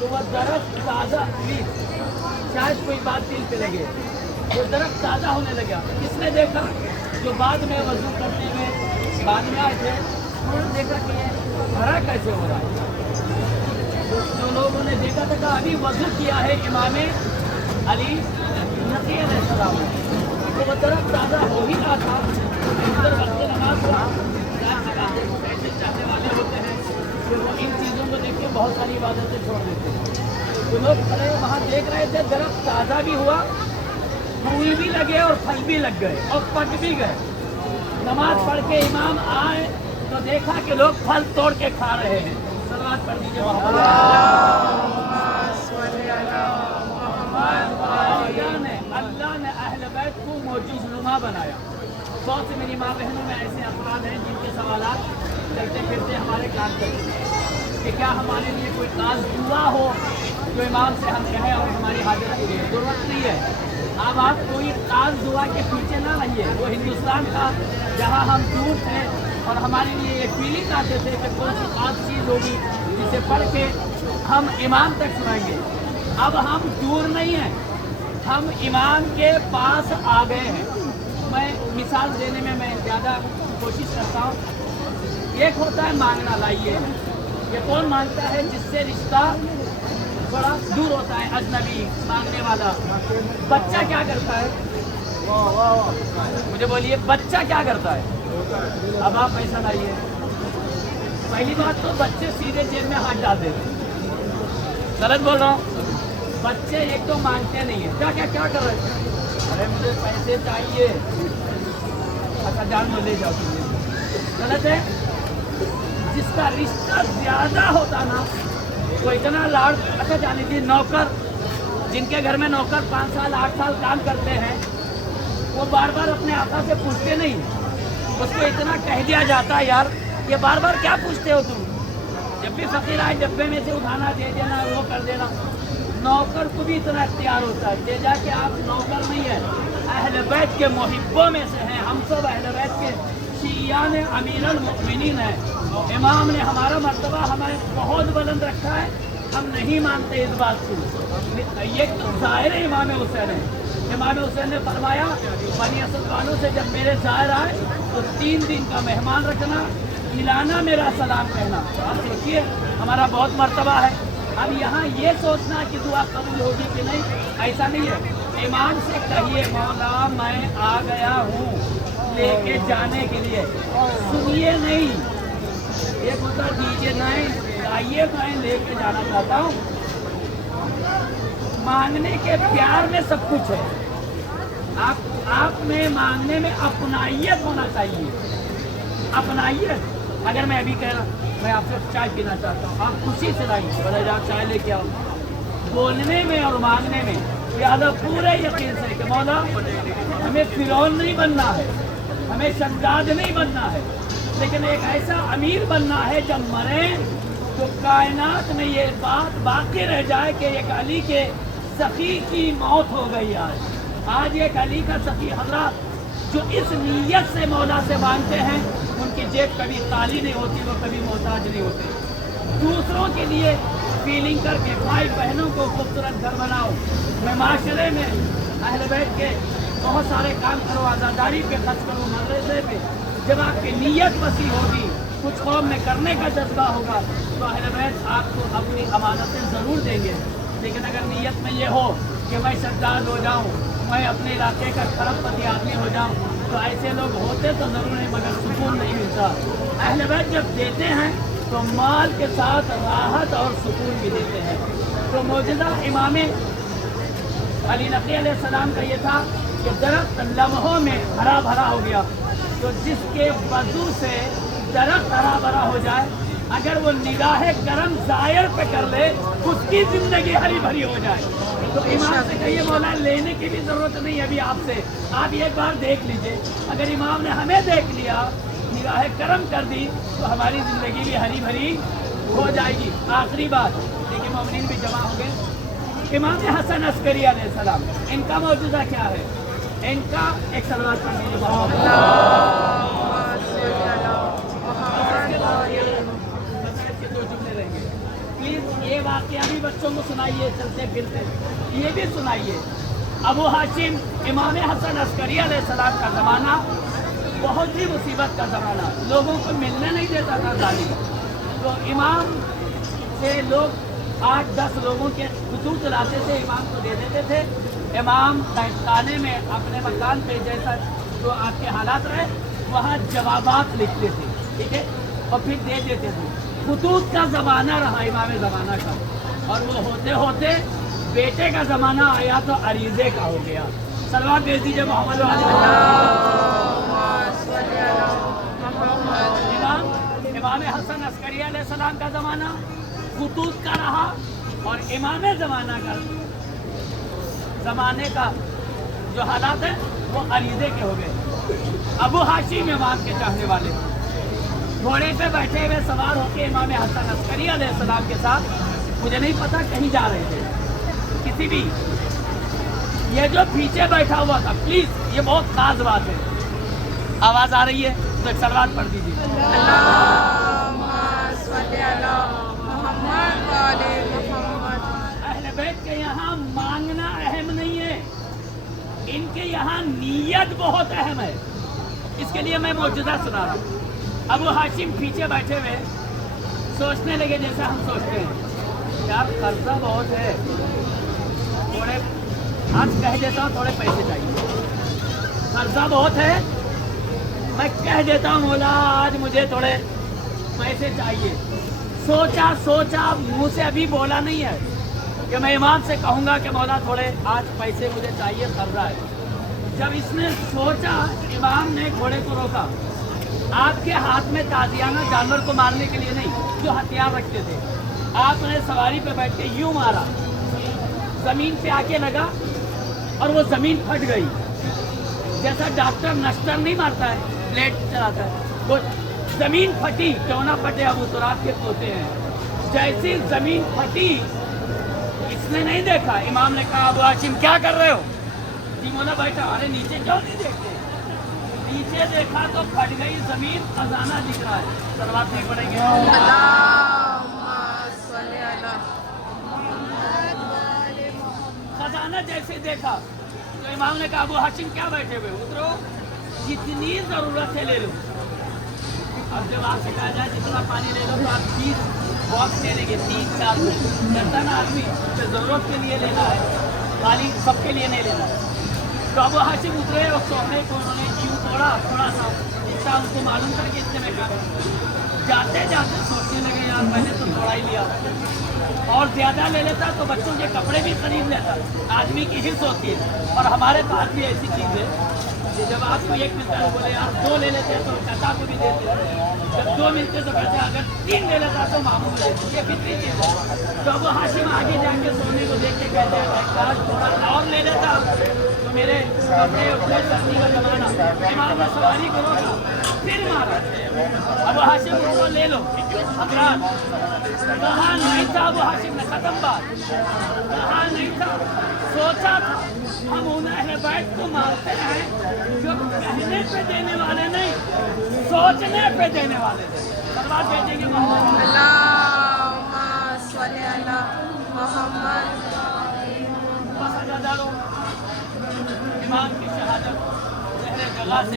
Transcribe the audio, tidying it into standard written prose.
तो वह दरख्त ताज़ा हुई, शायद कोई बात दिल पे लगे, वो दरख्त ताज़ा होने लगा। किसने देखा? जो बाद में वजू करते हुए बाद में आए थे, उन्होंने देखा कि ये हरा कैसे हो रहा है। तो जो लोगों ने देखा था कि अभी वजू किया है इमाम अली नकी अलैहिस्सलाम, तो वो दरख्त ताज़ा हो ही रहा था। इधर वक्त नमाज हुआ, ऐसे चाहने वाले होते हैं कि वो इन चीज़ों को देख के बहुत सारी इबादतें छोड़ देते हैं। तो लोग खड़े वहाँ देख रहे थे, दरख्त ताज़ा भी हुआ, फूल भी लगे और फल भी लग गए और पक भी गए। नमाज पढ़ के इमाम आए तो देखा कि लोग फल तोड़ के खा रहे हैं। सलावत पढ़ दीजिए अल्लाह ने अहले बैत को मौजूज़नुमा बनाया। बहुत से मेरी माँ बहनों में ऐसे अफराद हैं जिनके सवालात चलते फिरते हमारे कान करते हैं कि क्या हमारे लिए कोई खास दुआ हो जो इमाम से हम कहें और हमारी हाजत के लिए। ज़रूरत नहीं है। अब आप कोई खास दुआ के पीछे ना रहिए। वो हिंदुस्तान का जहाँ हम दूर थे और हमारे लिए ये फीलिंग आते थे कि कौन सी खास चीज़ होगी जिसे पढ़ के हम इमाम तक सुनाएंगे। अब हम दूर नहीं हैं, हम इमाम के पास आ गए हैं। मैं मिसाल देने में मैं ज़्यादा कोशिश करता हूँ। एक होता है मांगना, लाइए। ये कौन मांगता है? जिससे रिश्ता बड़ा दूर होता है, अजनबी, मांगने वाला। बच्चा क्या करता है? मुझे बोलिए, बच्चा क्या करता है? अब आप पैसा लाइए। पहली बात तो बच्चे सीधे जेब में हाथ डाल देते हैं। गलत बोल रहा हूँ? बच्चे एक तो मांगते नहीं है। क्या क्या क्या कर रहे हैं? अरे मुझे पैसे चाहिए। अच्छा जान लो, ले जाओ तुम। गलत है। जिसका रिश्ता ज्यादा होता ना, वो इतना लाड़। अच्छा जाने की नौकर, जिनके घर में नौकर 5 साल 8 साल काम करते हैं, वो बार बार अपने आका से पूछते नहीं। उसको इतना कह दिया जाता है, यार ये बार बार क्या पूछते हो तुम? जब भी फकीर आए डब्बे में से उठाना, दे देना, वो कर देना। नौकर को भी इतना इख्तियार होता है। जे जाके आप नौकर नहीं है, अहले बैत के मुहिब्बों में से हैं। हम सब अहले बैत के शियान अमीरुल मुमिनीन है। इमाम ने हमारा मर्तबा हमें बहुत बुलंद रखा है, हम नहीं मानते इस बात को। ये तो ज़ाहिर है इमाम हुसैन है। इमाम हुसैन ने फरमाया, बनी असद वालों से जब मेरे ज़ाहिर आए तो 3 दिन का मेहमान रखना, खिलाना, मेरा सलाम कहना। आप सोचिए, हमारा बहुत मर्तबा है। अब यहाँ ये सोचना कि दुआ कबूल होगी कि नहीं, ऐसा नहीं है। इमाम से कहिए, मौला मैं आ गया हूँ लेके जाने के लिए। सुनिए नहीं, एक होता दीजिए नहीं, आइए मैं लेके जाना चाहता हूँ। मांगने के प्यार में सब कुछ है। आप में मांगने में अपनाइयत होना चाहिए। अपनाइयत। अगर मैं अभी कह रहा मैं आपसे चाय पीना चाहता हूँ, आप खुशी से लाइए, बोले जाओ चाय लेके आओ। बोलने में और मांगने में प्यादा पूरे यकीन से कि मौला हमें फिरौन नहीं बनना है, हमें शद्दाद नहीं बनना है, लेकिन एक ऐसा अमीर बनना है जब मरे तो कायनात में ये बात बाकी रह जाए कि एक अली के सखी की मौत हो गई। आज एक अली का सखी हजरत जो इस नीयत से मौला से मांगते हैं, उनकी जेब कभी खाली नहीं होती, वो कभी मोहताज नहीं होते। दूसरों के लिए फीलिंग करके भाई बहनों को खूबसूरत घर बनाओ। मैं माशरे में अहले बैत के बहुत सारे काम करो, आज़ादारी पे खर्च करो, मदरसे पे। जब आपकी नीयत वसी होगी, कुछ कौम में करने का जज्बा होगा, तो अहले बैत आपको अपनी अमानतें ज़रूर देंगे। लेकिन अगर नीयत में ये हो कि मैं शद्दाद हो जाऊँ, मैं अपने इलाके का खरबपति आदमी हो जाऊँ, तो ऐसे लोग होते तो ज़रूर है, मगर सुकून नहीं मिलता। अहले बैत जब देते हैं तो माल के साथ राहत और सुकून भी देते हैं। तो मौजूदा इमाम अली नकी अलैहिस्सलाम का ये था कि दरख्त लम्हों में हरा भरा हो गया। तो जिसके वजू से दरख्त हरा भरा हो जाए, अगर वो निगाह करम ज़ाहिर पे कर ले, उसकी ज़िंदगी हरी भरी हो जाए। तो इमाम से कहिए, मौला लेने की भी ज़रूरत नहीं है अभी आपसे, आप एक बार देख लीजिए। अगर इमाम ने हमें देख लिया, निगाह करम कर दी, तो हमारी ज़िंदगी भी हरी भरी हो जाएगी। आखिरी बात, देखिए मोमिनीन भी जमा हो गए। इमाम हसन अस्करी अलैहिस्सलाम, इनका मौजूदा क्या है? इनका एक सलवात प्लीज़ یہ واقعہ بھی بچوں کو سنائیے چلتے پھرتے، یہ بھی سنائیے۔ ابو ہاشم امام حسن عسکری علیہ السلام کا زمانہ بہت ہی مصیبت کا زمانہ، لوگوں کو ملنے نہیں دیتا تھا ظالم، تو امام سے لوگ 8-10 لوگوں کے خطوط لاتے تھے، امام کو دے دیتے تھے، امام خانے میں اپنے مکان پہ جیسا جو آپ کے حالات رہے وہاں جوابات لکھتے تھے، ٹھیک ہے، اور پھر دے دیتے تھے۔ خطوط کا زمانہ رہا امام زمانہ کا، اور وہ ہوتے ہوتے بیٹے کا زمانہ آیا تو عریضے کا ہو گیا۔ صلوات بھیج دیجیے محمد امام حسن عسکری علیہ السلام کا زمانہ خطوط کا رہا، اور امام زمانہ کا زمانے کا جو حالات ہیں وہ عریضے کے ہو گئے۔ ابو ہاشم امام کے چاہنے والے گھوڑے پہ بیٹھے ہوئے سوار ہو کے امام حسن عسکری علیہ السلام کے ساتھ، مجھے نہیں پتا کہیں جا رہے تھے کسی بھی، یہ جو پیچھے بیٹھا ہوا تھا، پلیز یہ بہت خاص بات ہے، آواز آ رہی ہے تو ایک صلوات پڑھ دیجیے۔ اہل بیت کے یہاں مانگنا اہم نہیں ہے، ان کے یہاں نیت بہت اہم ہے۔ اس کے لیے میں معجزہ سنا رہا ہوں۔ ابو ہاشم پیچھے بیٹھے ہوئے سوچنے لگے جیسا ہم سوچتے ہیں، یار قرضہ بہت ہے، تھوڑے آج کہہ دیتا ہوں تھوڑے پیسے چاہیے، قرضہ بہت ہے، میں کہہ دیتا ہوں مولا آج مجھے تھوڑے پیسے چاہیے۔ سوچا منہ سے ابھی بولا نہیں ہے کہ میں امام سے کہوں گا کہ مولا تھوڑے آج پیسے مجھے چاہیے، قرضہ ہے۔ جب اس نے سوچا، امام نے گھوڑے کو روکا۔ آپ کے ہاتھ میں تازیانہ جانور کو مارنے کے لیے نہیں، جو ہتھیار رکھتے تھے، آپ نے سواری پہ بیٹھ کے یوں مارا، زمین پہ آ کے لگا اور وہ زمین پھٹ گئی، جیسا ڈاکٹر نشتر نہیں مارتا ہے، پلیٹ چلاتا ہے، وہ زمین پھٹی، کیوں نہ پھٹے، ابو تراب کے پوتے ہیں، جیسی زمین پھٹی اس نے نہیں دیکھا۔ امام نے کہا ابو ہاشم کیا کر رہے ہو؟ جی مولا بیٹھا، ارے نیچے کیوں نہیں دیکھتے؟ نیچے دیکھا تو پھٹ گئی زمین، خزانہ دکھ رہا ہے۔ صلوات نہیں پڑیں گے؟ خزانہ جیسے دیکھا تو امام نے کہا ابو ہاشم کیا بیٹھے ہوئے، اترو، جتنی ضرورت ہے لے لو۔ اب جب آپ سے کہا جائے جتنا پانی لے لو تو آپ 30 باکس لے لیں گے، 3-4 کرتا نا آدمی، ضرورت کے لیے لینا ہے، خالی سب کے لیے نہیں لینا۔ تو ابو ہاشم اترے اور سونے کو انہوں نے یوں توڑا، تھوڑا سا جتنا ان کو معلوم تھا کہ اتنے میں کام، جاتے جاتے سوچنے لگے یار میں نے تو تھوڑا ہی لیا، اور زیادہ لے لیتا تو بچوں کے کپڑے بھی خرید لیتا۔ آدمی کی حص ہوتی ہے، اور ہمارے پاس بھی ایسی چیز ہے کہ جب آپ کو 1 ملتا ہے بولے یار 2 لے لیتے تو چچا کو بھی دیتے، جب 2 ملتے تو کہتے اگر 3 لے لیتا تو ماموں کو دیتے، یہ فطری چیز ہے۔ تو ابو ہاشم آگے جا کے سونے کو دیکھ کے کہتے ہیں کاش تھوڑا اور لے لیتا تو میرے کپڑے اٹھے، سردی کا زمانہ، امام نے سواری کو روکا، پھر مارا۔ ابو ہاشم اس کو لے لو، حضرات کہاں نہیں تھا ابو ہاشم نے، ختم بات، کہاں نہیں تھا، سوچا تھا۔ ہم ان اہل بیت کو مانتے ہیں جو کہنے پہ دینے والے نہیں، سوچنے پہ دینے والے تھے۔ سلوات بھیجیں گے محمد، اللہم صلی علی محمد۔ بس اجازت دو، امام کی شہادت زہر جگہ سے